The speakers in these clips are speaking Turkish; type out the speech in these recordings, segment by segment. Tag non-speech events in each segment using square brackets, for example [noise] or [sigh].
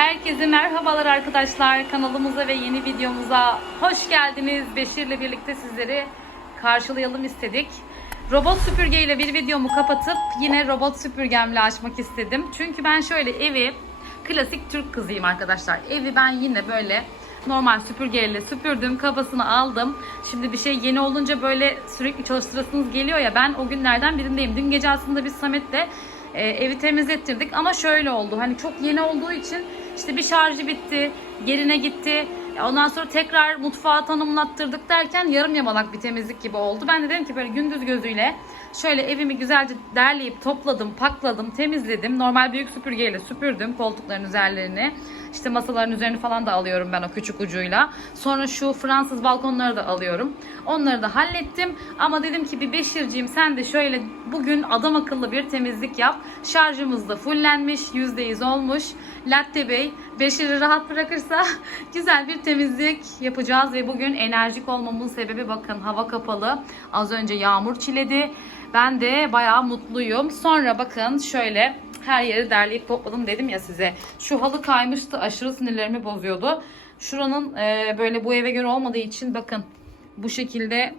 Herkese merhabalar arkadaşlar. Kanalımıza ve yeni videomuza hoş geldiniz. Beşir'le birlikte sizleri karşılayalım istedik. Robot süpürge ile bir videomu kapatıp yine robot süpürgemle açmak istedim. Çünkü ben şöyle evi klasik Türk kızıyım arkadaşlar. Evi ben yine böyle normal süpürgeyle süpürdüm, kafasını aldım. Şimdi bir şey yeni olunca böyle sürekli çalıştırasınız geliyor ya ben o günlerden birindeyim. Dün gece aslında biz Samet'le e, evi temizlettirdik ama şöyle oldu. Hani çok yeni olduğu için işte bir şarjı bitti, yerine gitti. Ondan sonra tekrar mutfağı tanımlattırdık derken yarım yamalak bir temizlik gibi oldu. Ben de dedim ki böyle gündüz gözüyle şöyle evimi güzelce derleyip topladım, pakladım, temizledim. Normal büyük süpürgeyle süpürdüm koltukların üzerlerini. İşte masaların üzerini falan da alıyorum ben o küçük ucuyla. Sonra şu Fransız balkonları da alıyorum. Onları da hallettim. Ama dedim ki bir Beşirciğim sen de şöyle bugün adam akıllı bir temizlik yap. Şarjımız da fullenmiş. %100 olmuş. Latte Bey Beşir'i rahat bırakırsa [laughs] güzel bir temizlik yapacağız. Ve bugün enerjik olmamın sebebi bakın hava kapalı. Az önce yağmur çiledi. Ben de bayağı mutluyum. Sonra bakın şöyle her yeri derleyip topladım dedim ya size. Şu halı kaymıştı aşırı sinirlerimi bozuyordu. Şuranın e, böyle bu eve göre olmadığı için bakın bu şekilde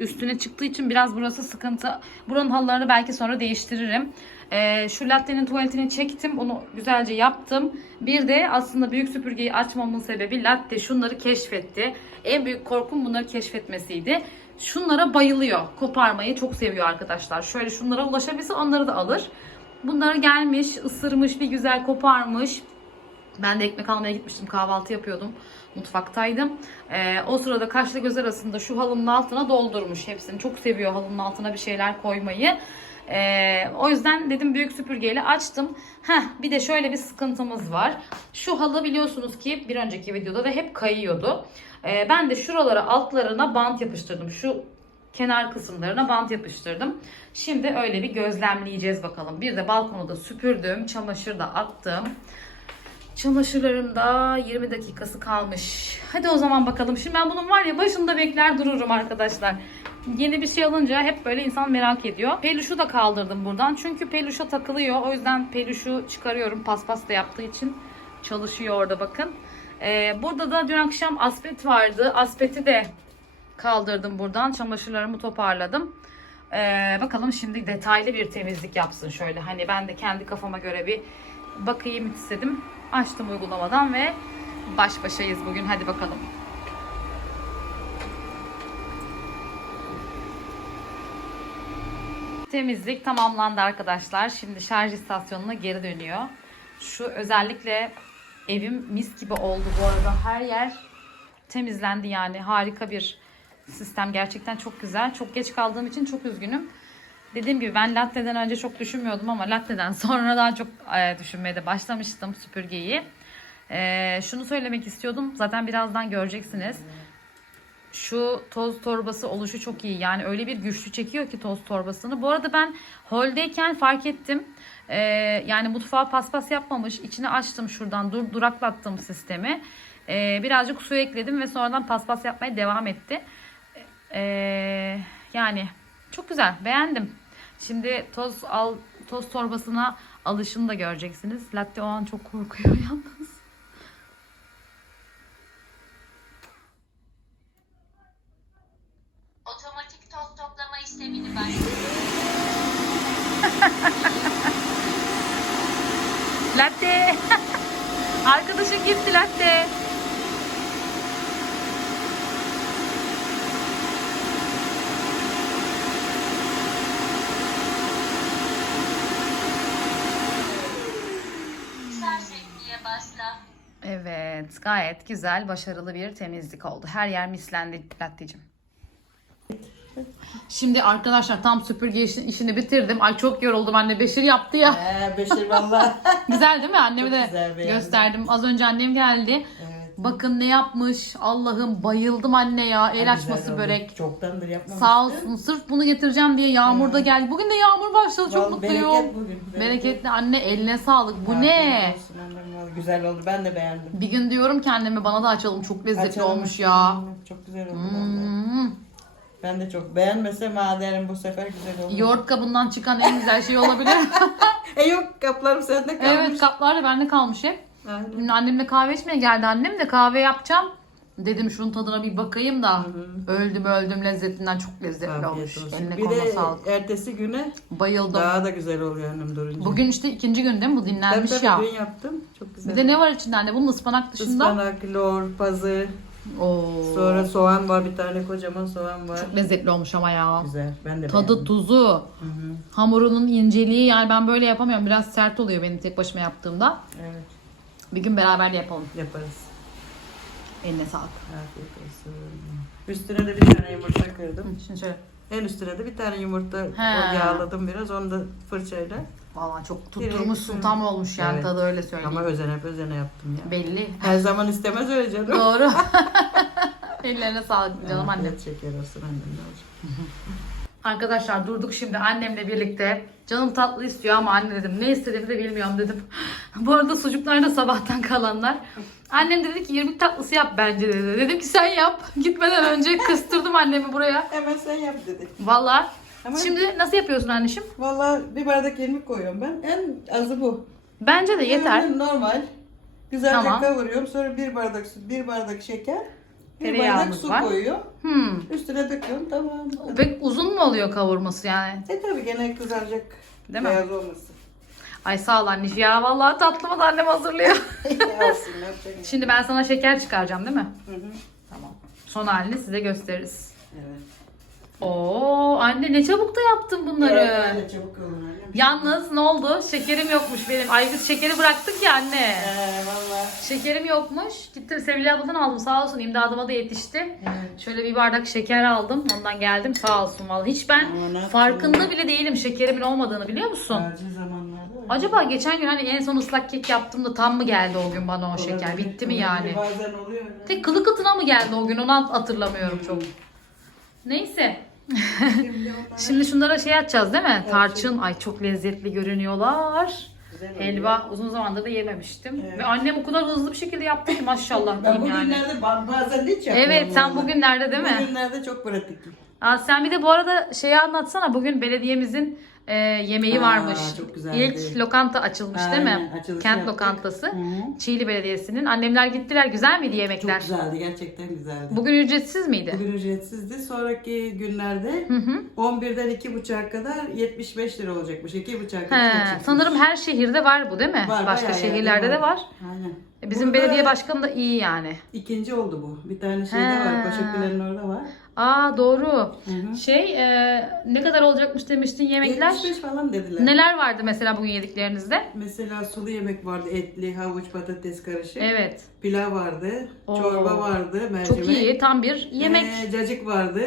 üstüne çıktığı için biraz burası sıkıntı. Buranın halılarını belki sonra değiştiririm. E, şu latte'nin tuvaletini çektim. Onu güzelce yaptım. Bir de aslında büyük süpürgeyi açmamın sebebi latte şunları keşfetti. En büyük korkum bunları keşfetmesiydi. Şunlara bayılıyor. Koparmayı çok seviyor arkadaşlar. Şöyle şunlara ulaşabilse onları da alır. Bunları gelmiş, ısırmış, bir güzel koparmış. Ben de ekmek almaya gitmiştim. Kahvaltı yapıyordum. Mutfaktaydım. Ee, o sırada kaşla göz arasında şu halının altına doldurmuş hepsini. Çok seviyor halının altına bir şeyler koymayı. Ee, o yüzden dedim büyük süpürgeyle açtım. Heh, bir de şöyle bir sıkıntımız var. Şu halı biliyorsunuz ki bir önceki videoda da hep kayıyordu. Ee, ben de şuralara altlarına bant yapıştırdım. Şu kenar kısımlarına bant yapıştırdım. Şimdi öyle bir gözlemleyeceğiz bakalım. Bir de balkonu da süpürdüm. Çamaşır da attım. Çamaşırlarım da 20 dakikası kalmış. Hadi o zaman bakalım. Şimdi ben bunun var ya başında bekler dururum arkadaşlar. Yeni bir şey alınca hep böyle insan merak ediyor. Peluşu da kaldırdım buradan. Çünkü peluşa takılıyor. O yüzden peluşu çıkarıyorum. Paspas da yaptığı için çalışıyor orada bakın. Ee, burada da dün akşam aspet vardı. Aspeti de kaldırdım buradan. Çamaşırlarımı toparladım. Ee, bakalım şimdi detaylı bir temizlik yapsın şöyle. Hani ben de kendi kafama göre bir bakayım istedim. Açtım uygulamadan ve baş başayız bugün. Hadi bakalım. Temizlik tamamlandı arkadaşlar. Şimdi şarj istasyonuna geri dönüyor. Şu özellikle evim mis gibi oldu bu arada. Her yer temizlendi yani. Harika bir sistem. Gerçekten çok güzel. Çok geç kaldığım için çok üzgünüm. Dediğim gibi ben latte'den önce çok düşünmüyordum ama latte'den [laughs] sonra daha çok e, düşünmeye de başlamıştım süpürgeyi. E, şunu söylemek istiyordum. Zaten birazdan göreceksiniz. Şu toz torbası oluşu çok iyi. Yani öyle bir güçlü çekiyor ki toz torbasını. Bu arada ben holdeyken fark ettim. E, yani mutfağa paspas yapmamış. İçini açtım şuradan. Dur, duraklattım sistemi. E, birazcık su ekledim ve sonradan paspas yapmaya devam etti. E, yani çok güzel. Beğendim. Şimdi toz al toz torbasına alışını da göreceksiniz. Latte o an çok korkuyor [laughs] yalnız. Otomatik toz toplama işlemini başlatın. [laughs] Latte. [laughs] Arkadaşın gitti latte. Evet, gayet güzel, başarılı bir temizlik oldu. Her yer mislendi Latte'cim. Şimdi arkadaşlar tam süpürge işi- işini bitirdim. Ay çok yoruldum anne. Beşir yaptı ya. Ee, Beşir valla. [laughs] Güzel değil mi? Anneme Çok de güzel, beğendim. gösterdim. Az önce annem geldi. Evet. Bakın ne yapmış. Allah'ım bayıldım anne ya. El açması börek. Çoktandır yapmamıştı. Sağ olsun. Sırf bunu getireceğim diye yağmurda geldi. Bugün de yağmur başladı. Çok Vallahi mutluyum. Bereket bugün. Bereketli anne eline sağlık. Bu Afiyet ne? olsun Güzel oldu. Ben de beğendim. Bir gün diyorum ki anneme bana da açalım. Çok lezzetli Açalım. olmuş ya. Çok güzel oldu vallahi. Hmm. Ben de çok beğenmesem maderim bu sefer güzel oldu. Yoğurt kabından çıkan en güzel şey olabilir. [laughs] E yok kaplarım sende kalmış. evet kaplar da bende kalmış hep. Aynen. Dün annemle kahve içmeye geldi annem de kahve yapacağım. Dedim şunun tadına bir bakayım da. Öldüm öldüm lezzetinden çok lezzetli Afiyet olmuş. olsun. Eline Bir koluna de sağlık. ertesi güne Bayıldım. daha da güzel oluyor annem durunca. Bugün işte ikinci gün değil mi? Bu Tabii dinlenmiş tabii ya. dün yaptım. Çok güzel. Bir de ne var içinde anne? Bunun ıspanak dışında. Ispanak, lor, pazı, Oo. sonra soğan var bir tane kocaman soğan var. Çok lezzetli olmuş ama ya. Güzel. Ben de Tadı, beğendim. tuzu, Hı hı. hamurunun inceliği yani ben böyle yapamıyorum. Biraz sert oluyor benim tek başıma yaptığımda. Evet Bir gün beraber de yapalım. yaparız. Eline sağlık. Afiyet olsun. Üstüne de bir tane yumurta kırdım. Şimdi şöyle. En üstüne de bir tane yumurta He. yağladım biraz. Onu da fırçayla. Vallahi çok tutturmuşsun tam olmuş yani Evet. tadı öyle söyleyeyim. Ama özene özene yaptım ya. Belli. Her zaman istemez öyle canım. Doğru. [laughs] Ellerine sağlık canım annem. Afiyet şeker olsun annem ne olacak. [laughs] Arkadaşlar durduk şimdi annemle birlikte. Canım tatlı istiyor ama anne dedim ne istediğimi de bilmiyorum dedim. [laughs] Bu arada sucuklar da sabahtan kalanlar. Annem dedi ki 20 tatlısı yap bence dedi. Dedim ki sen yap. [laughs] Gitmeden önce kıstırdım annemi buraya. Hemen sen yap dedik. Valla. Ama- Şimdi nasıl yapıyorsun anneciğim? Valla bir bardak irmik koyuyorum ben. En azı bu. Bence de yeter. Yani normal. Güzelce Tamam. kavuruyorum. Sonra bir bardak su, bir bardak şeker. Bir bardak Tereyağımız su var. koyuyorum. Hmm. Üstüne döküyorum. Tamam. Pek uzun mu oluyor kavurması yani? E tabi gene kızaracak. Değil mi? Beyaz olmasın. Ay sağ ol anne. Ya vallahi tatlımı da annem hazırlıyor. [laughs] Olsun yapacak? Şimdi ben sana şeker çıkaracağım değil mi? Hı hı. Tamam. Son halini size gösteririz. Evet. Oo anne ne çabuk da yaptın bunları. Evet, çabuk annem. Yalnız ne oldu? Şekerim yokmuş benim. Ay biz şekeri bıraktık ya anne. Ee, valla. Şekerim yokmuş. Gittim Sevil abladan aldım sağ olsun imdadıma da yetişti. Evet. Şöyle bir bardak şeker aldım. Ondan geldim sağ olsun vallahi. Hiç ben Ama ne farkında bile değilim şekerimin olmadığını biliyor musun? Acil zamanlarda öyle. Acaba geçen gün hani en son ıslak kek yaptığımda tam mı geldi o gün bana o şeker? Olabilir, Bitti mi yani? Bazen oluyor öyle. Tek kılı kıtına mı geldi o gün onu hatırlamıyorum çok. Hmm. Neyse. Şimdi onlara Şimdi şunlara şey atacağız değil mi? Tarçın. Ay çok lezzetli görünüyorlar. Helva uzun zamandır da yememiştim. Evet. Ve annem o kadar hızlı bir şekilde yaptı ki maşallah Ben diyeyim yani. bugünlerde bazen hiç yapmıyorum. Evet sen bugünlerde değil mi? Bugünlerde çok pratik. Aa, sen bir de bu arada şeyi anlatsana. Bugün belediyemizin e, yemeği Aa, varmış. çok güzeldi. İlk lokanta açılmış değil mi? Aynen, Kent yaptık. lokantası. Hı hı. Çiğli Belediyesi'nin. Annemler gittiler. Güzel miydi Çok yemekler? güzeldi gerçekten güzeldi. Bugün ücretsiz miydi? Bugün ücretsizdi. Sonraki günlerde Hı hı. 11'den 2.30'a kadar 75 lira olacakmış. 2.30'a kadar sanırım her şehirde var bu değil mi? Var, Başka şehirlerde de var. var. Aynen. E, Bizim Burada belediye başkanı da iyi yani. ikinci oldu bu. Bir tane şeyde He. var. Başakbile'nin orada var. Aa doğru. Hı hı. Şey e, ne kadar olacakmış demiştin yemekler? 75 falan dediler. Neler vardı mesela bugün yediklerinizde? Mesela sulu yemek vardı. Etli, havuç, patates karışık. Evet. Pilav vardı. Oo. Çorba vardı. Mercimek. Çok iyi. Tam bir yemek. Ee, cacık vardı.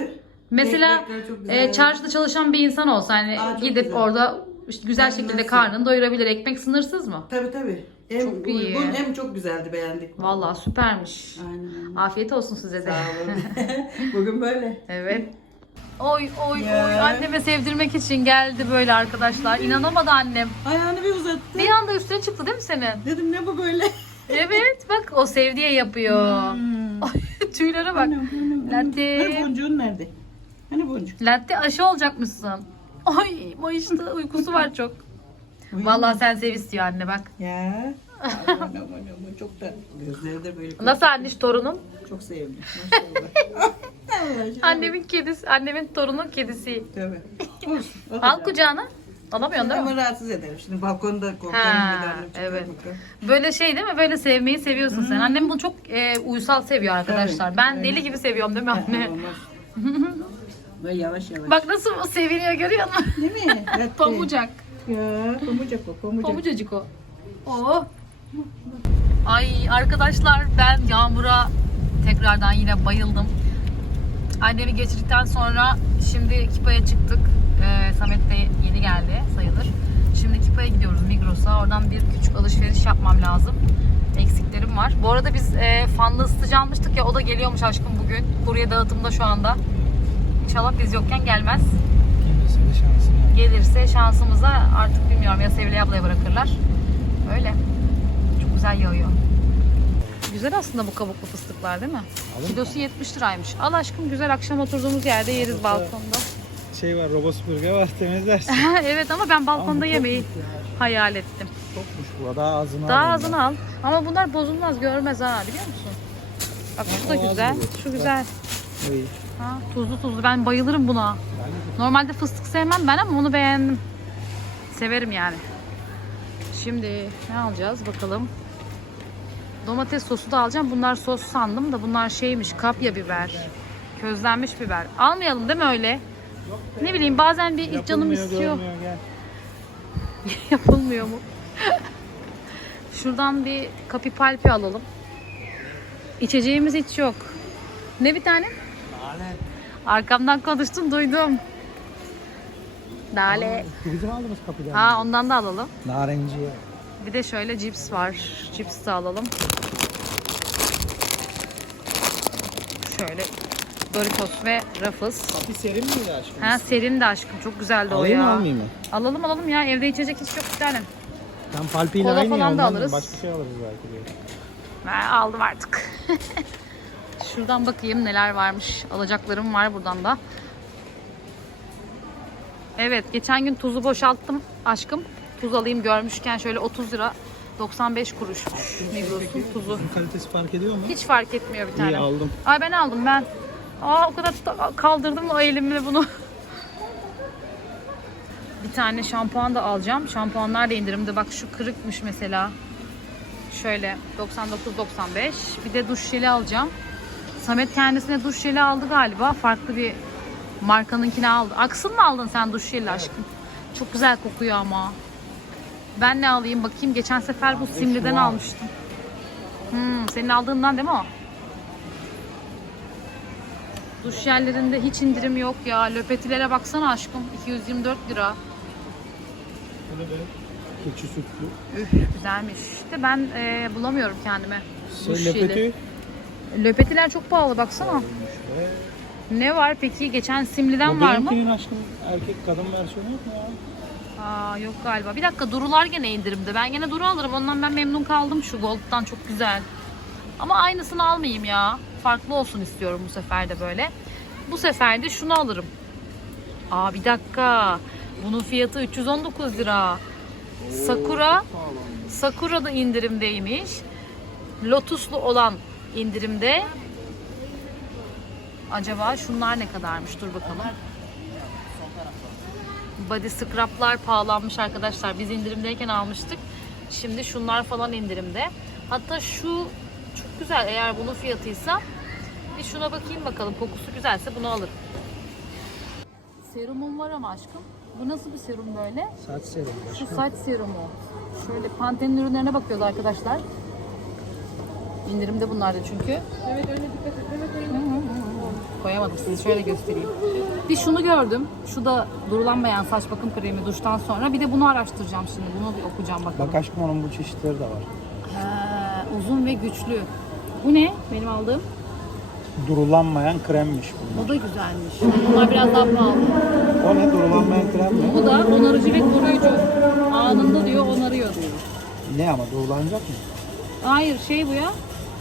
Mesela e, çarşıda çalışan bir insan olsa hani Aa, gidip güzel. orada işte güzel Aynen şekilde nasıl? karnını doyurabilir. Ekmek sınırsız mı? Tabii tabii. Hem Çok iyi. uygun hem çok güzeldi beğendik. Vallahi süpermiş. Aynen. Afiyet olsun size de. Sağ olun. [laughs] [laughs] Bugün böyle. Evet. Oy oy Ya. oy anneme sevdirmek için geldi böyle arkadaşlar. İnanamadı annem. Ayağını bir uzattı. Bir anda üstüne çıktı değil mi senin? Dedim ne bu böyle? [laughs] Evet bak o sevdiye yapıyor. Tüylere bak. Anam, anam. Latte. Hani boncuğun nerede? Hani boncuk? Latte aşı olacakmışsın. Ay Mayış'ta uykusu var çok. Vallahi sen sev istiyor anne bak. Ya. Anam, anam, anam, çok da. Gözleri de böyle. Nasıl anniş torunum? Çok sevimli. Maşallah. [laughs] Annemin kedisi, annemin torunun kedisi. Tabii. Olsun. Al kucağına. Alamıyorsun değil mi? Ama rahatsız ederim. Şimdi balkonda korkarım. Evet. bakarım. Böyle şey değil mi? Böyle sevmeyi seviyorsun sen. Annem bunu çok e, uysal seviyor arkadaşlar. Tabii, Ben evet. deli gibi seviyorum değil mi anne? Olmaz. [laughs] Böyle yavaş yavaş. Bak nasıl o seviniyor görüyor musun? Değil mi? [laughs] Evet. Pamucak. Ya pamucak o pamucak. Pamucacık o. Oo. Ay arkadaşlar ben Yağmur'a tekrardan yine bayıldım. Annemi geçirdikten sonra şimdi Kipa'ya çıktık. Ee, Samet de yeni geldi sayılır. Şimdi Kipa'ya gidiyoruz Migros'a. Oradan bir küçük alışveriş yapmam lazım. Eksiklerim var. Bu arada biz e, fanlı ısıtıcı almıştık ya o da geliyormuş aşkım bugün. Kurye dağıtımda şu anda. İnşallah biz yokken gelmez. Gelirse şansımıza artık bilmiyorum ya Sevilay ablaya bırakırlar. Öyle. Çok güzel yağıyor. Güzel aslında bu kabuklu fıstıklar değil mi? Kilosu 70 liraymış. Al aşkım güzel akşam oturduğumuz yerde yeriz Hatta- balkonda. Şey var robot süpürge var [laughs] temizlersin. [laughs] evet ama ben balkonda Ama yemeği. hayal ettim. Çokmuş bu. Daha azını Daha alayım azını al. Ama bunlar bozulmaz görmez ha biliyor musun? Bak şu da güzel. Şu güzel. Ha, tuzlu tuzlu. Ben bayılırım buna. Normalde fıstık sevmem ben ama onu beğendim. Severim yani. Şimdi ne alacağız bakalım. Domates sosu da alacağım. Bunlar sos sandım da bunlar şeymiş kapya biber. Közlenmiş biber. Almayalım değil mi öyle? Ne bileyim bazen bir iç canım Yapılmıyor, istiyor. görmüyor. [laughs] Yapılmıyor mu? [laughs] Şuradan bir kapipalpi alalım. İçeceğimiz hiç yok. Ne bir tane? Arkamdan konuştun duydum. Dale. Bizim aldınız kapıdan. Ha ondan da alalım. Narenciye. Bir de şöyle cips var. Cips de alalım. Şöyle Doritos ve Ruffles. Kapı serin miydi aşkım? Ha serin de aşkım. Çok güzeldi o Alayım ya. mı almayayım mı? Alalım alalım ya. Evde içecek hiç yok bir tane. Ben palpiyle Kola aynı ya, falan da ondan alırız. Başka şey alırız belki diye. Ben aldım artık. [laughs] Şuradan bakayım neler varmış. Alacaklarım var buradan da. Evet geçen gün tuzu boşalttım aşkım. Tuz alayım görmüşken şöyle 30 lira 95 kuruşmuş Migros'un tuzu. Kalitesi fark ediyor mu? Hiç fark etmiyor bir tane. İyi aldım. Ay ben aldım ben. Aa o kadar kaldırdım o elimle bunu. [laughs] bir tane şampuan da alacağım. Şampuanlar da indirimde. Bak şu kırıkmış mesela. Şöyle 99.95. Bir de duş jeli alacağım. Samet kendisine duş jeli aldı galiba. Farklı bir markanınkini aldı. Aksın mı aldın sen duş jeli aşkım? Çok güzel kokuyor ama. Ben ne alayım bakayım. Geçen sefer bu simliden var. almıştım. Hmm, senin aldığından değil mi o? Duş jellerinde hiç indirim yok ya. Löpetilere baksana aşkım. 224 lira. Böyle böyle keçi sütlü. Üf güzelmiş. İşte ben e, bulamıyorum kendime. Duş Şey, jeli. Löpetiler çok pahalı baksana. Ve Ne var peki? Geçen simliden bu var mı? benimkinin aşkım erkek kadın versiyonu yok mu ya? Aa yok galiba. Bir dakika durular gene indirimde. Ben gene duru alırım. Ondan ben memnun kaldım. Şu gold'dan çok güzel. Ama aynısını almayayım ya. Farklı olsun istiyorum bu sefer de böyle. Bu sefer de şunu alırım. Aa bir dakika. Bunun fiyatı 319 lira. Sakura Sakura da indirimdeymiş. Lotuslu olan indirimde. Acaba şunlar ne kadarmış? Dur bakalım. Body scrub'lar pahalanmış arkadaşlar. Biz indirimdeyken almıştık. Şimdi şunlar falan indirimde. Hatta şu çok güzel eğer bunun fiyatıysa. Bir şuna bakayım bakalım. Kokusu güzelse bunu alırım. Serumum var ama aşkım. Bu nasıl bir serum böyle? Saç serum Şu saç serumu. Şöyle Pantene'in ürünlerine bakıyoruz arkadaşlar. İndirimde bunlar da çünkü. Evet öyle dikkat et. Evet öyle. Koyamadım size şöyle göstereyim. Bir şunu gördüm. Şu da durulanmayan saç bakım kremi duştan sonra. Bir de bunu araştıracağım şimdi. Bunu bir okuyacağım bakalım. Bak aşkım onun bu çeşitleri de var. Ha, uzun ve güçlü. Bu ne? Benim aldığım. Durulanmayan kremmiş bunlar. Bu da güzelmiş. Bunlar biraz daha pahalı. O ne durulanmayan krem mi? Bu da onarıcı ve koruyucu. Anında diyor onarıyor diyor. Ne ama durulanacak mı? Hayır şey bu ya.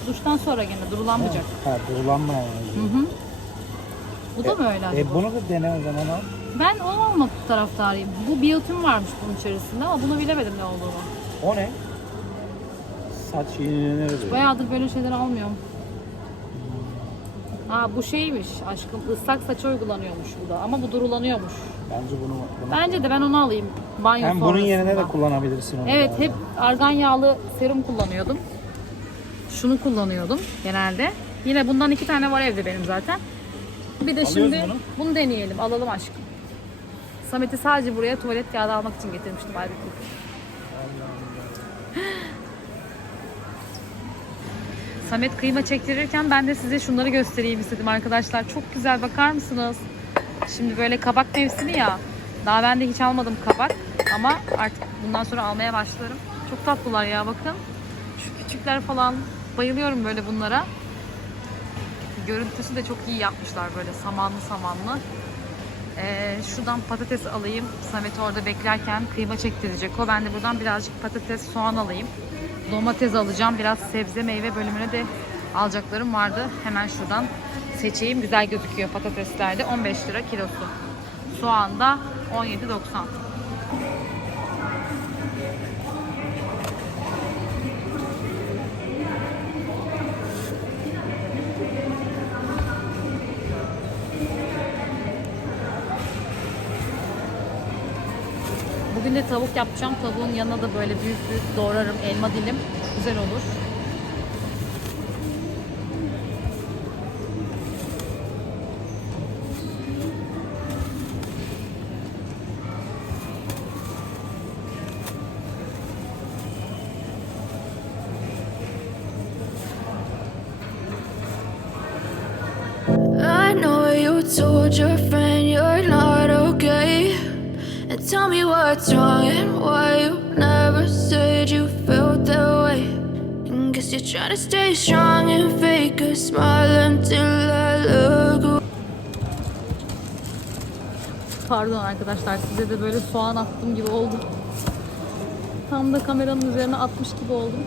Duştan sonra gene durulanmayacak. Ha durulanmayan. Hı hı. Bu da mı öyle? E bunu da dene o zaman al. Ben onu almak taraftarıyım. Bu biyotün varmış bunun içerisinde ama bunu bilemedim ne olduğunu. O ne? Saç yenilenir diyor. Bayağıdır böyle şeyler almıyorum. Ha bu şeymiş aşkım ıslak saça uygulanıyormuş bu da ama bu durulanıyormuş. Bence bunu, bunu Bence de ben onu alayım banyo hem bunun yerine de kullanabilirsin onu. Evet hep argan yağlı serum kullanıyordum. Şunu kullanıyordum genelde. Yine bundan iki tane var evde benim zaten. Bir de Alıyoruz şimdi bunu. bunu deneyelim. Alalım aşkım. Samet'i sadece buraya tuvalet kağıdı almak için getirmiştim halbuki. [laughs] Samet kıyma çektirirken ben de size şunları göstereyim istedim arkadaşlar. Çok güzel bakar mısınız? Şimdi böyle kabak mevsimi ya. Daha ben de hiç almadım kabak ama artık bundan sonra almaya başlarım. Çok tatlılar ya bakın. Şu küçükler falan bayılıyorum böyle bunlara. Görüntüsü de çok iyi yapmışlar böyle samanlı samanlı. Ee, şuradan patates alayım. Samet orada beklerken kıyma çektirecek o. Ben de buradan birazcık patates, soğan alayım. Domates alacağım. Biraz sebze meyve bölümüne de alacaklarım vardı. Hemen şuradan seçeyim. Güzel gözüküyor patateslerde. 15 lira kilosu. Soğan da 17.90. tavuk yapacağım. Tavuğun yanına da böyle büyük büyük doğrarım. Elma dilim. Güzel olur. Tell me what's wrong and why you never said you felt that way. And guess you're trying to stay strong and fake a smile until I look away. Pardon arkadaşlar size de böyle soğan attım gibi oldu. Tam da kameranın üzerine atmış gibi oldum.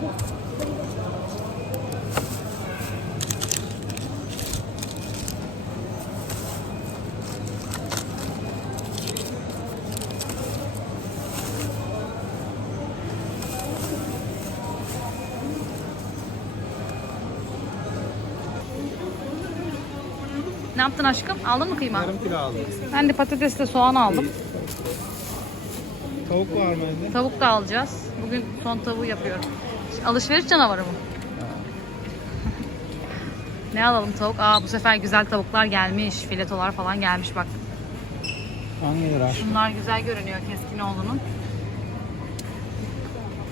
Yaptın aşkım? Aldın mı kıyma? Yarım kilo aldım. Ben de patatesle soğan aldım. Tavuk var mı evde? Tavuk da alacağız. Bugün son tavuğu yapıyorum. Alışveriş canavarı mı? ne alalım tavuk? Aa bu sefer güzel tavuklar gelmiş. Filetolar falan gelmiş bak. Hangileri aşkım? Şunlar güzel görünüyor Keskinoğlu'nun.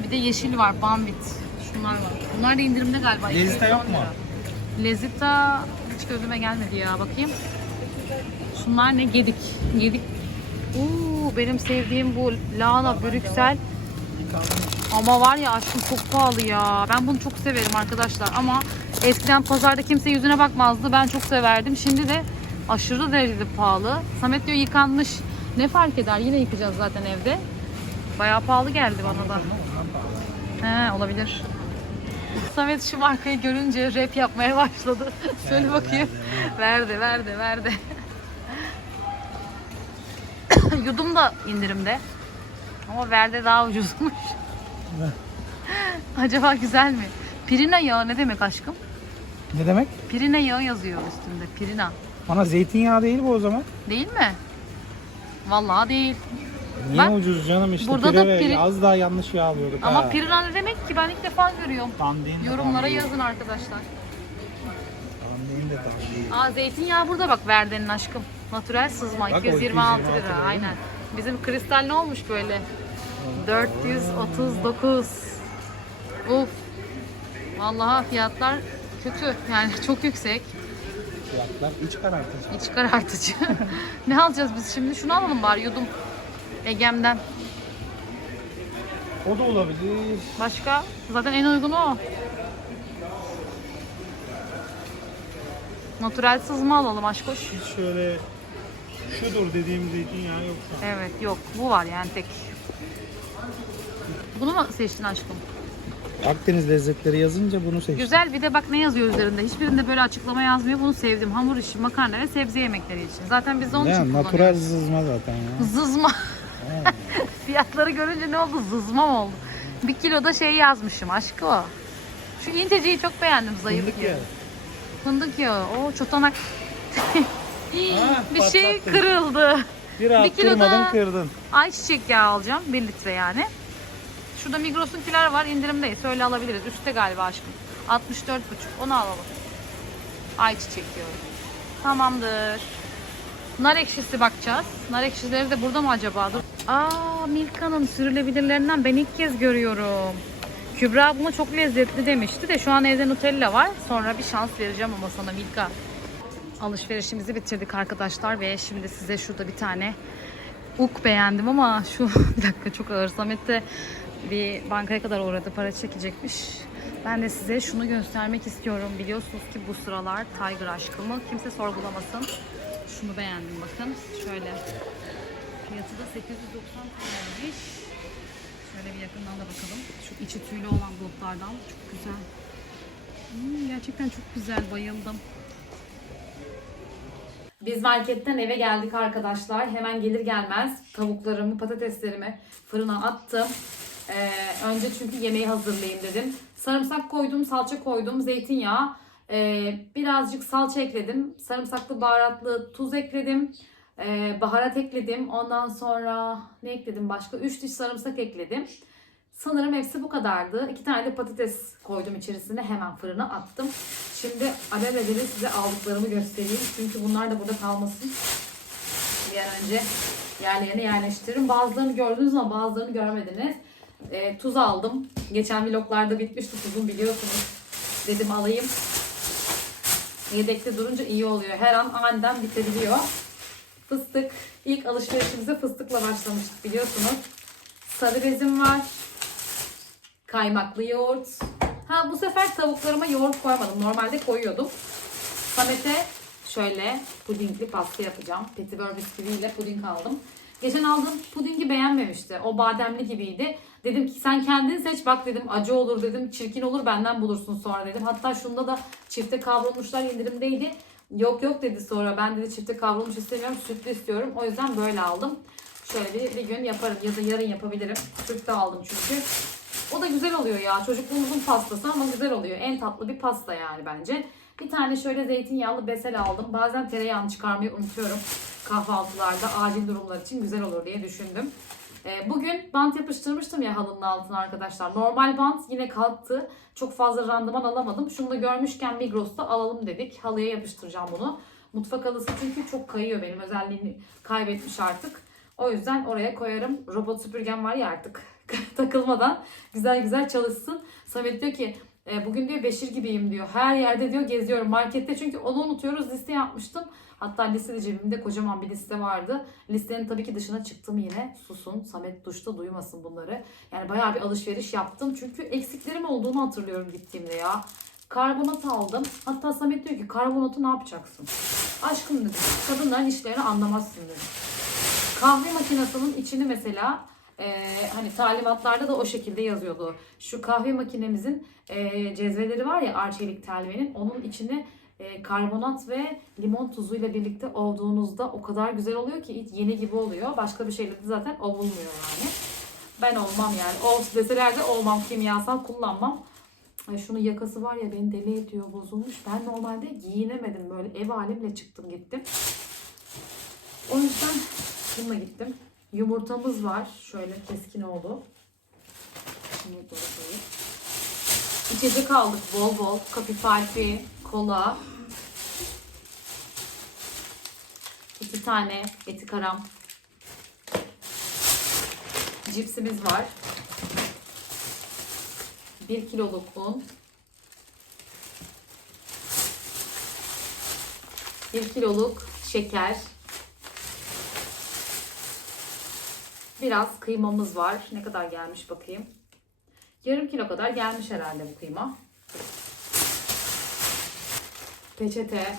Bir de yeşil var, bambit. Şunlar var. Bunlar da indirimde galiba. Lezita 210 yok mu? lira. Lezita gözüme gelmedi ya. Bakayım. Şunlar ne? Gedik. Gedik. Oo, benim sevdiğim bu lahana Brüksel. Ama var ya aşkım çok pahalı ya. Ben bunu çok severim arkadaşlar. Ama eskiden pazarda kimse yüzüne bakmazdı. Ben çok severdim. Şimdi de aşırı derecede pahalı. Samet diyor yıkanmış. Ne fark eder? Yine yıkayacağız zaten evde. Bayağı pahalı geldi bana da. He olabilir. Samet şu markayı görünce rap yapmaya başladı. [laughs] Söyle bakayım. Verdi, verdi, verdi. [coughs] Yudum da indirimde. Ama verde daha ucuzmuş. [laughs] Acaba güzel mi? Pirina yağı ne demek aşkım? Ne demek? Pirina yağı yazıyor üstünde. Pirina. Bana zeytinyağı değil bu o zaman. Değil mi? Vallahi değil. Niye Bak, ucuz canım işte burada da pire az daha yanlış yağ alıyorduk Ama ha. pirina ne demek ki? Ben ilk defa görüyorum. Dandiğin de Yorumlara dandiği. yazın arkadaşlar. Dandiğin de dandiği. Aa zeytinyağı burada bak Verden'in aşkım. Natürel sızma Bak o 226 226 lira lira, aynen. Bizim kristal ne olmuş böyle? 439. Uf. Vallahi fiyatlar kötü. Yani çok yüksek. Fiyatlar iç karartıcı. İç karartıcı. [laughs] ne alacağız biz şimdi? Şunu alalım bari yudum. Egem'den. O da olabilir. Başka? Zaten en uygunu o. Natürel sızma alalım aşkoş. Hiç şöyle şudur dediğim zeytinyağı yok şu an. Evet yok bu var yani tek. Bunu mu seçtin aşkım? Akdeniz lezzetleri yazınca bunu seçtim. Güzel bir de bak ne yazıyor üzerinde. Hiçbirinde böyle açıklama yazmıyor. Bunu sevdim. Hamur işi, makarna ve sebze yemekleri için. Zaten biz de onun için Ne? kullanıyoruz. Natural zızma zaten ya. Zızma. [laughs] Fiyatları görünce ne oldu? Zızma mı oldu? Bir kiloda şey yazmışım aşkı o. Şu inteciyi çok beğendim zayıf Fındık yağı. Fındık yağı. O çotanak. [laughs] Bir şey patlattın. kırıldı. Bir Bir kiloda- attırmadın kırdın. Ayçiçek yağı alacağım. 1 litre yani. Şurada Migros'unkiler var indirimdeyiz. Öyle alabiliriz. Üstte galiba aşkım. 64,5. Onu alalım. Ayçiçek yağı. Tamamdır. Nar ekşisi bakacağız. Nar ekşileri de burada mı acaba? Dur. Aa Milka'nın sürülebilirlerinden ben ilk kez görüyorum. Kübra buna çok lezzetli demişti de şu an evde Nutella var. Sonra bir şans vereceğim ama sana Milka. Alışverişimizi bitirdik arkadaşlar ve şimdi size şurada bir tane uk beğendim ama şu [laughs] bir dakika çok ağır. Samet de bir bankaya kadar uğradı para çekecekmiş. Ben de size şunu göstermek istiyorum. Biliyorsunuz ki bu sıralar Tiger aşkımı kimse sorgulamasın. Şunu beğendim bakın. Şöyle. Fiyatı da 890 TL'ymiş. Şöyle bir yakından da bakalım. Şu içi tüylü olan bulutlardan. Çok güzel. Hmm, gerçekten çok güzel. Bayıldım. Biz marketten eve geldik arkadaşlar. Hemen gelir gelmez tavuklarımı, patateslerimi fırına attım. Ee, önce çünkü yemeği hazırlayayım dedim. Sarımsak koydum, salça koydum, zeytinyağı. Ee, birazcık salça ekledim. Sarımsaklı, baharatlı tuz ekledim. Ee, baharat ekledim. Ondan sonra ne ekledim başka? 3 diş sarımsak ekledim. Sanırım hepsi bu kadardı. İki tane de patates koydum içerisine. Hemen fırına attım. Şimdi alelacele size aldıklarımı göstereyim. Çünkü bunlar da burada kalmasın. Bir an önce yerlerine yerleştiririm. Bazılarını gördünüz ama bazılarını görmediniz. Ee, tuz aldım. Geçen vloglarda bitmişti tuzum biliyorsunuz. Dedim alayım. Yedekte durunca iyi oluyor. Her an aniden bitebiliyor. Fıstık. İlk alışverişimize fıstıkla başlamıştık biliyorsunuz. Sarı bezim var. Kaymaklı yoğurt. Ha bu sefer tavuklarıma yoğurt koymadım. Normalde koyuyordum. Samet'e şöyle pudingli pasta yapacağım. Petibör bisküviyle puding aldım. Geçen aldığım pudingi beğenmemişti. O bademli gibiydi. Dedim ki sen kendin seç bak dedim acı olur dedim. Çirkin olur benden bulursun sonra dedim. Hatta şunda da çifte kavrulmuşlar indirimdeydi. Yok yok dedi sonra ben dedi çifte kavrulmuş istemiyorum sütlü istiyorum. O yüzden böyle aldım. Şöyle bir, bir gün yaparım ya da yarın yapabilirim. Sütlü aldım çünkü. O da güzel oluyor ya. Çocukluğumuzun pastası ama güzel oluyor. En tatlı bir pasta yani bence. Bir tane şöyle zeytinyağlı besel aldım. Bazen tereyağını çıkarmayı unutuyorum. Kahvaltılarda acil durumlar için güzel olur diye düşündüm. Ee, Bugün bant yapıştırmıştım ya halının altına arkadaşlar. Normal bant yine kalktı. Çok fazla randıman alamadım. Şunu da görmüşken Migros'ta alalım dedik. Halıya yapıştıracağım bunu. Mutfak halısı çünkü çok kayıyor benim özelliğini kaybetmiş artık. O yüzden oraya koyarım. Robot süpürgem var ya artık [laughs] takılmadan güzel güzel çalışsın. Samet diyor ki "E, bugün diyor Beşir gibiyim diyor. Her yerde diyor geziyorum markette çünkü onu unutuyoruz liste yapmıştım. Hatta listede cebimde kocaman bir liste vardı. Listenin tabii ki dışına çıktım yine. Susun. Samet duşta duymasın bunları. Yani bayağı bir alışveriş yaptım. Çünkü eksiklerim olduğunu hatırlıyorum gittiğimde ya. Karbonat aldım. Hatta Samet diyor ki karbonatı ne yapacaksın? Aşkım dedim. Kadınların işlerini anlamazsın dedim. Kahve makinesinin içini mesela e, hani talimatlarda da o şekilde yazıyordu. Şu kahve makinemizin e, cezveleri var ya arçelik telvenin onun içine e, karbonat ve limon tuzuyla birlikte ovduğunuzda o kadar güzel oluyor ki yeni gibi oluyor. Başka bir şeyle de zaten ovulmuyor yani. Ben olmam yani. Ol deseler de olmam. Kimyasal kullanmam. Ay şunun yakası var ya beni deli ediyor bozulmuş. Ben normalde giyinemedim böyle ev halimle çıktım gittim. O yüzden bununla gittim. Yumurtamız var. Şöyle keskin oldu. Koyayım. İçecek aldık bol bol. Kapifalfi, kola. İki tane eti karam. Cipsimiz var. 1 kiloluk un. 1 kiloluk şeker. Biraz kıymamız var. Ne kadar gelmiş bakayım. Yarım kilo kadar gelmiş herhalde bu kıyma. Peçete.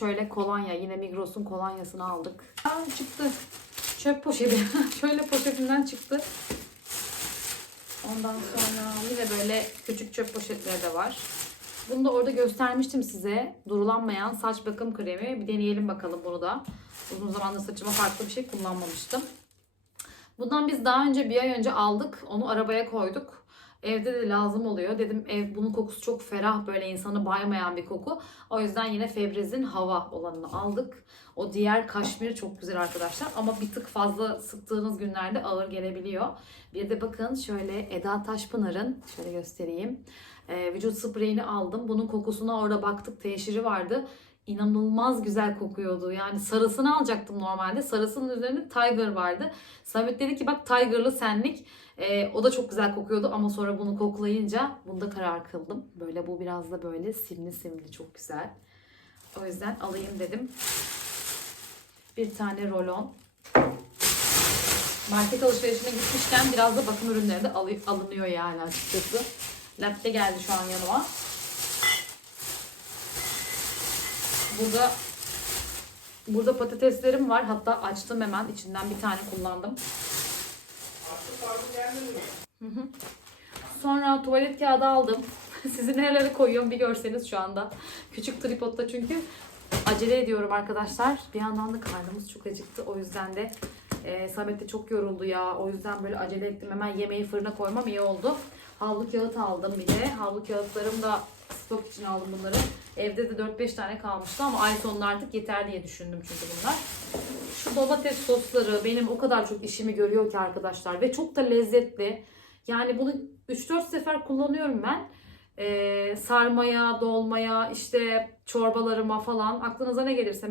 Şöyle kolonya. Yine Migros'un kolonyasını aldık. Aa, çıktı. Çöp poşeti. [laughs] Şöyle poşetinden çıktı. Ondan sonra yine böyle küçük çöp poşetleri de var. Bunu da orada göstermiştim size. Durulanmayan saç bakım kremi. Bir deneyelim bakalım bunu da. Uzun zamandır saçıma farklı bir şey kullanmamıştım. Bundan biz daha önce bir ay önce aldık. Onu arabaya koyduk. Evde de lazım oluyor. Dedim ev bunun kokusu çok ferah böyle insanı baymayan bir koku. O yüzden yine Febriz'in hava olanını aldık. O diğer kaşmir çok güzel arkadaşlar. Ama bir tık fazla sıktığınız günlerde ağır gelebiliyor. Bir de bakın şöyle Eda Taşpınar'ın şöyle göstereyim. Ee, vücut spreyini aldım. Bunun kokusuna orada baktık teşhiri vardı. İnanılmaz güzel kokuyordu. Yani sarısını alacaktım normalde. Sarısının üzerinde Tiger vardı. Samet dedi ki bak Tiger'lı senlik. Ee, o da çok güzel kokuyordu ama sonra bunu koklayınca bunda karar kıldım. Böyle bu biraz da böyle simli simli çok güzel. O yüzden alayım dedim. Bir tane rolon. Market alışverişine gitmişken biraz da bakım ürünleri de alı- alınıyor yani açıkçası. Latte geldi şu an yanıma. Burada burada patateslerim var. Hatta açtım hemen. içinden bir tane kullandım. Sonra tuvalet kağıdı aldım. [laughs] Sizi nerelere koyuyorum bir görseniz şu anda. Küçük tripodta çünkü acele ediyorum arkadaşlar. Bir yandan da karnımız çok acıktı. O yüzden de e, Samet de çok yoruldu ya. O yüzden böyle acele ettim. Hemen yemeği fırına koymam iyi oldu. Havlu kağıt aldım bir de. Havlu kağıtlarım da stok için aldım bunları. Evde de 4-5 tane kalmıştı ama ay sonunda artık yeter diye düşündüm çünkü bunlar. Şu domates sosları benim o kadar çok işimi görüyor ki arkadaşlar ve çok da lezzetli. Yani bunu 3-4 sefer kullanıyorum ben. Ee, sarmaya, dolmaya, işte çorbalarıma falan aklınıza ne gelirse.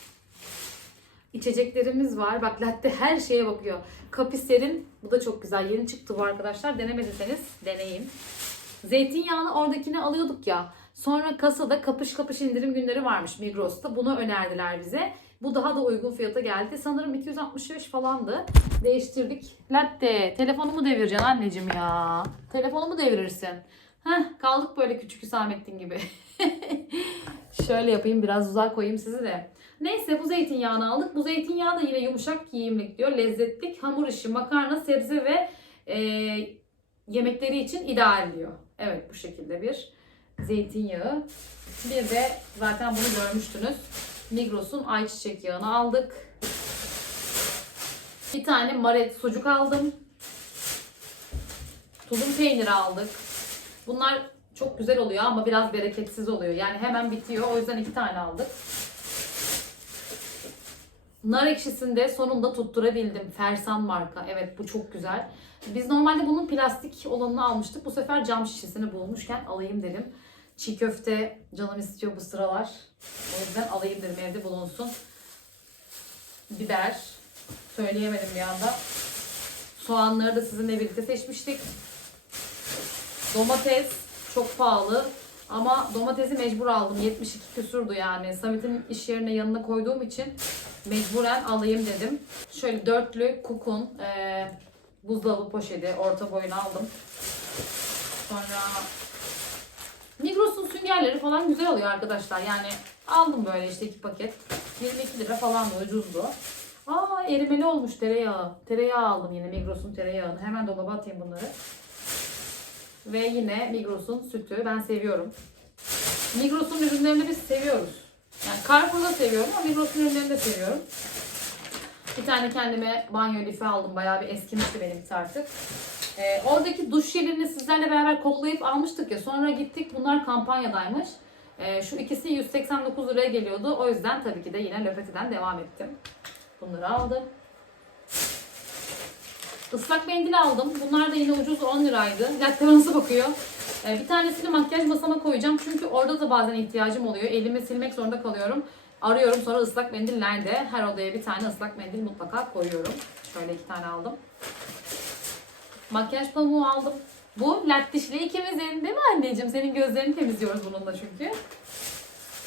İçeceklerimiz var. Bak latte her şeye bakıyor. Kapiser'in bu da çok güzel. Yeni çıktı bu arkadaşlar. Denemediyseniz deneyin. Zeytinyağını oradakini alıyorduk ya. Sonra kasada kapış kapış indirim günleri varmış Migros'ta. Bunu önerdiler bize. Bu daha da uygun fiyata geldi. Sanırım 265 falandı. Değiştirdik. Latte. Telefonumu devireceksin anneciğim ya. Telefonumu devirirsin. Heh, kaldık böyle küçük Hüsamettin gibi. [laughs] Şöyle yapayım biraz uzak koyayım sizi de. Neyse bu zeytinyağını aldık. Bu zeytinyağı da yine yumuşak giyimlik diyor. Lezzetlik, hamur işi, makarna, sebze ve e, yemekleri için ideal diyor. Evet bu şekilde bir zeytinyağı. Bir de zaten bunu görmüştünüz. Migros'un ayçiçek yağını aldık. Bir tane maret sucuk aldım. Tulum peyniri aldık. Bunlar çok güzel oluyor ama biraz bereketsiz oluyor. Yani hemen bitiyor. O yüzden iki tane aldık. Nar ekşisinde sonunda tutturabildim. Fersan marka. Evet bu çok güzel. Biz normalde bunun plastik olanını almıştık. Bu sefer cam şişesini bulmuşken alayım dedim. Çiğ köfte canım istiyor bu sıralar. O yüzden alayım dedim evde bulunsun. Biber. Söyleyemedim bir anda. Soğanları da sizinle birlikte seçmiştik. Domates çok pahalı. Ama domatesi mecbur aldım. 72 küsurdu yani. Samet'in iş yerine yanına koyduğum için mecburen alayım dedim. Şöyle dörtlü kukun e, buzdolabı poşeti orta boyunu aldım. Sonra Migros'un süngerleri falan güzel oluyor arkadaşlar. Yani aldım böyle işte iki paket. 22 lira falan da ucuzdu. Aa erimeli olmuş tereyağı. Tereyağı aldım yine Migros'un tereyağını. Hemen dolaba atayım bunları. Ve yine Migros'un sütü. Ben seviyorum. Migros'un ürünlerini biz seviyoruz. Yani Carrefour'da seviyorum ama Migros'un ürünlerini de seviyorum. Bir tane kendime banyo lifi aldım. Bayağı bir eskimişti benimki artık. Ee, oradaki duş jelini sizlerle beraber koklayıp almıştık ya. Sonra gittik bunlar kampanyadaymış. Ee, şu ikisi 189 liraya geliyordu. O yüzden tabii ki de yine Löfeti'den devam ettim. Bunları aldım. Islak mendil aldım. Bunlar da yine ucuz 10 liraydı. Latte bakıyor? Ee, bir tanesini makyaj masama koyacağım. Çünkü orada da bazen ihtiyacım oluyor. Elimi silmek zorunda kalıyorum. Arıyorum sonra ıslak mendil nerede? Her odaya bir tane ıslak mendil mutlaka koyuyorum. Şöyle iki tane aldım. Makyaj pamuğu aldım. Bu lattişli ikimizin değil mi anneciğim? Senin gözlerini temizliyoruz bununla çünkü.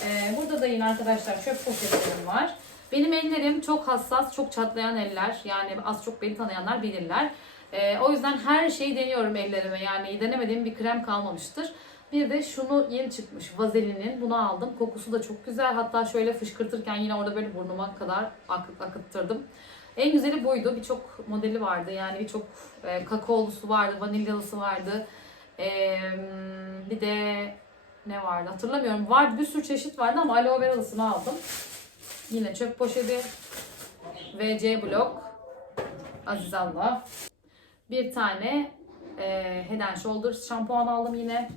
Ee, burada da yine arkadaşlar çöp poşetlerim var. Benim ellerim çok hassas, çok çatlayan eller. Yani az çok beni tanıyanlar bilirler. Ee, o yüzden her şeyi deniyorum ellerime. Yani denemediğim bir krem kalmamıştır. Bir de şunu yeni çıkmış Vaselin'in. Bunu aldım. Kokusu da çok güzel. Hatta şöyle fışkırtırken yine orada böyle burnuma kadar akıt, akıttırdım. En güzeli buydu. Birçok modeli vardı. Yani birçok e, kakaolusu vardı, vanilyalısı vardı. E, bir de ne vardı hatırlamıyorum. Vardı bir sürü çeşit vardı ama aloe veralısını aldım. Yine çöp poşeti. VC blok. Aziz Allah. Bir tane e, Head and Shoulders şampuan aldım yine.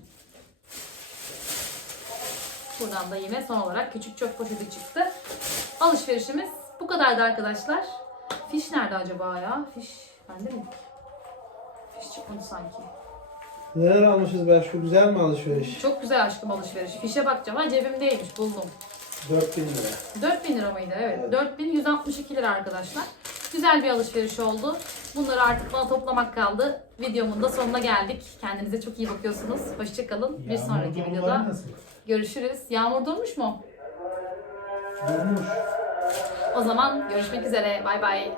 Buradan da yine son olarak küçük çöp poşeti çıktı. Alışverişimiz bu kadardı arkadaşlar. Fiş nerede acaba ya? Fiş bende mi? Fiş çıkmadı sanki. Neler almışız be şu güzel mi alışveriş? Çok güzel aşkım alışveriş. Fişe bakacağım. Ha cebimdeymiş buldum. 4000 lira. 4000 lira mıydı? Evet. 4162 lira arkadaşlar. Güzel bir alışveriş oldu. Bunları artık bana toplamak kaldı. Videomun da sonuna geldik. Kendinize çok iyi bakıyorsunuz. Hoşçakalın. Bir sonraki videoda görüşürüz. Yağmur durmuş mu? Durmuş. O zaman görüşmek üzere. Bay bay.